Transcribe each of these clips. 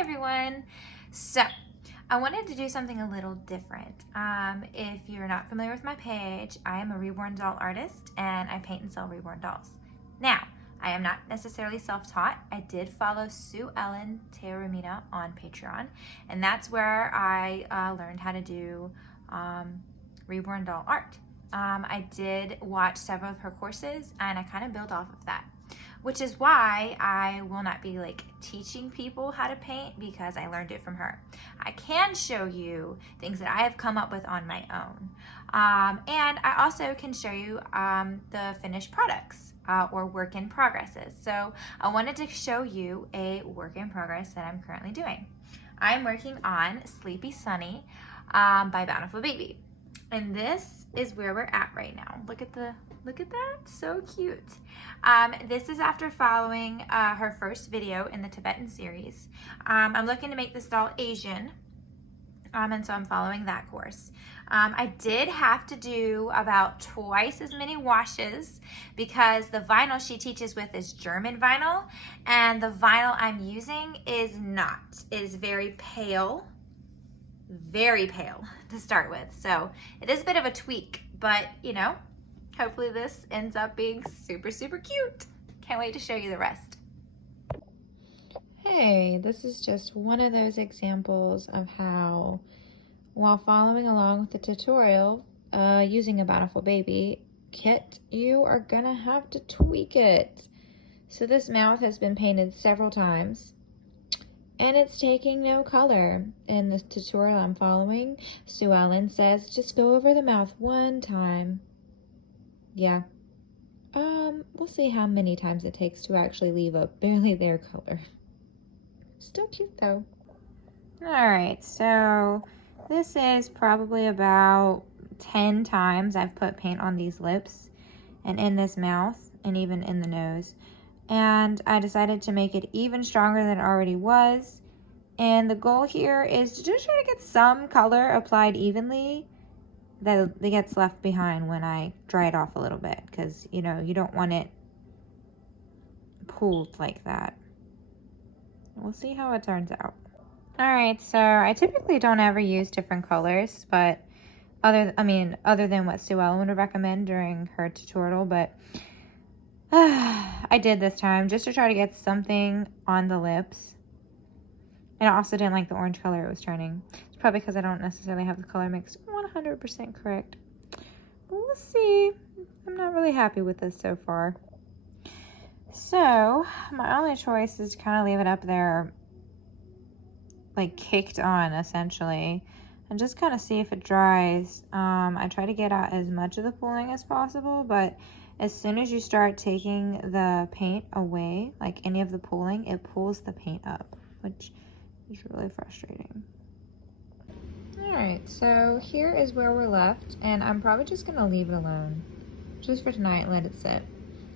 everyone. So I wanted to do something a little different. If you're not familiar with my page, I am a Reborn doll artist and I paint and sell Reborn dolls. Now, I am not necessarily self-taught. I did follow Sue Ellen Teoremina on Patreon, and that's where I learned how to do Reborn doll art. I did watch several of her courses and I kind of built off of that, which is why I will not be like teaching people how to paint because I learned it from her. I can show you things that I have come up with on my own. And I also can show you the finished products or work in progresses. So I wanted to show you a work in progress that I'm currently doing. I'm working on Sleepy Sunny by Bountiful Baby. And this is where we're at right now. Look at that, so cute. This is after following her first video in the Tibetan series. I'm looking to make this doll Asian, and so I'm following that course. I did have to do about twice as many washes because the vinyl she teaches with is German vinyl, and the vinyl I'm using is not. It is very pale to start with. So it is a bit of a tweak, but you know, hopefully this ends up being super, super cute. Can't wait to show you the rest. Hey, this is just one of those examples of how, while following along with the tutorial using a Bountiful Baby kit, you are gonna have to tweak it. So this mouth has been painted several times and it's taking no color. In the tutorial I'm following, Sue Ellen says just go over the mouth one time. Yeah. We'll see how many times it takes to actually leave a barely there color. Still cute though. Alright, so this is probably about 10 times I've put paint on these lips and in this mouth and even in the nose. And I decided to make it even stronger than it already was. And the goal here is to just try to get some color applied evenly that gets left behind when I dry it off a little bit, because you know, you don't want it pooled like that. We'll see how it turns out. Alright, so I typically don't ever use different colors, but other than what Sue Ellen would recommend during her tutorial, but I did this time just to try to get something on the lips. And I also didn't like the orange color it was turning. It's probably because I don't necessarily have the color mixed 100% correct. But we'll see. I'm not really happy with this so far. So, my only choice is to kind of leave it up there, like kicked on essentially, and just kind of see if it dries. I try to get out as much of the pooling as possible, but as soon as you start taking the paint away, like any of the pooling, it pulls the paint up, which is really frustrating. Alright, so here is where we're left, and I'm probably just going to leave it alone, just for tonight and let it sit.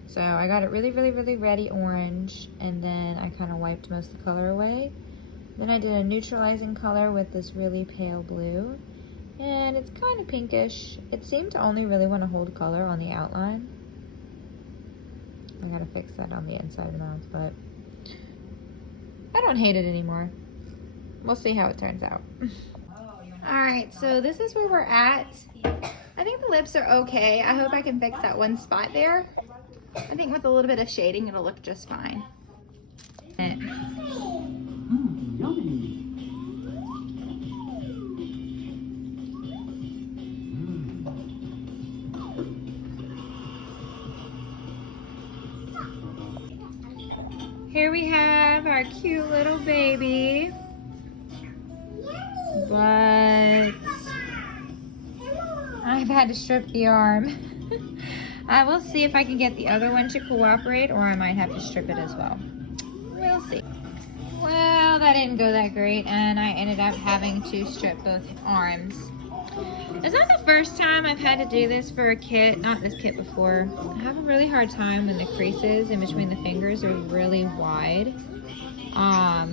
So I got it really, really, really reddy orange, and then I kind of wiped most of the color away. Then I did a neutralizing color with this really pale blue, and it's kind of pinkish. It seemed to only really want to hold color on the outline. I gotta fix that on the inside of the mouth, but I don't hate it anymore. We'll see how it turns out. Alright, so this is where we're at. I think the lips are okay. I hope I can fix that one spot there. I think with a little bit of shading, it'll look just fine. Here we have our cute little baby, but I've had to strip the arm. I will see if I can get the other one to cooperate, or I might have to strip it as well. We'll see. Well, that didn't go that great, and I ended up having to strip both arms. It's not the first time I've had to do this for a kit, not this kit before. I have a really hard time when the creases in between the fingers are really wide. I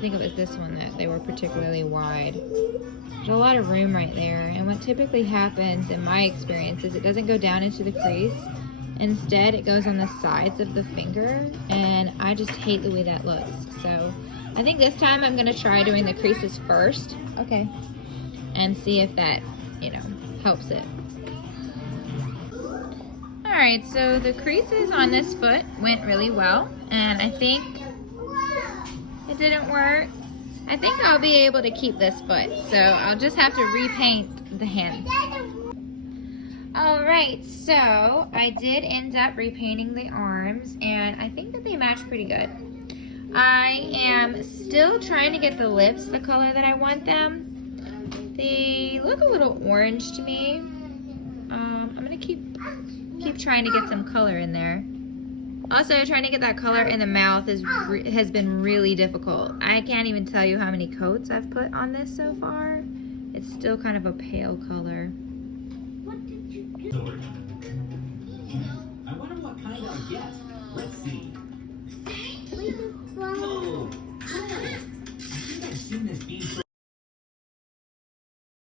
think it was this one that they were particularly wide. There's a lot of room right there, and what typically happens in my experience is it doesn't go down into the crease. Instead, it goes on the sides of the finger, and I just hate the way that looks. So I think this time I'm gonna try doing the creases first. Okay. And see if that, you know, helps it. All right, so the creases on this foot went really well, and I think it didn't work. I think I'll be able to keep this foot, so I'll just have to repaint the hands. All right, so I did end up repainting the arms, and I think that they match pretty good. I am still trying to get the lips the color that I want them. They look a little orange to me. I'm gonna keep trying to get some color in there. Also, trying to get that color in the mouth has been really difficult. I can't even tell you how many coats I've put on this so far. It's still kind of a pale color. What did you do? I wonder what kind I guessed. Let's see. Oh, I think I've seen this bean so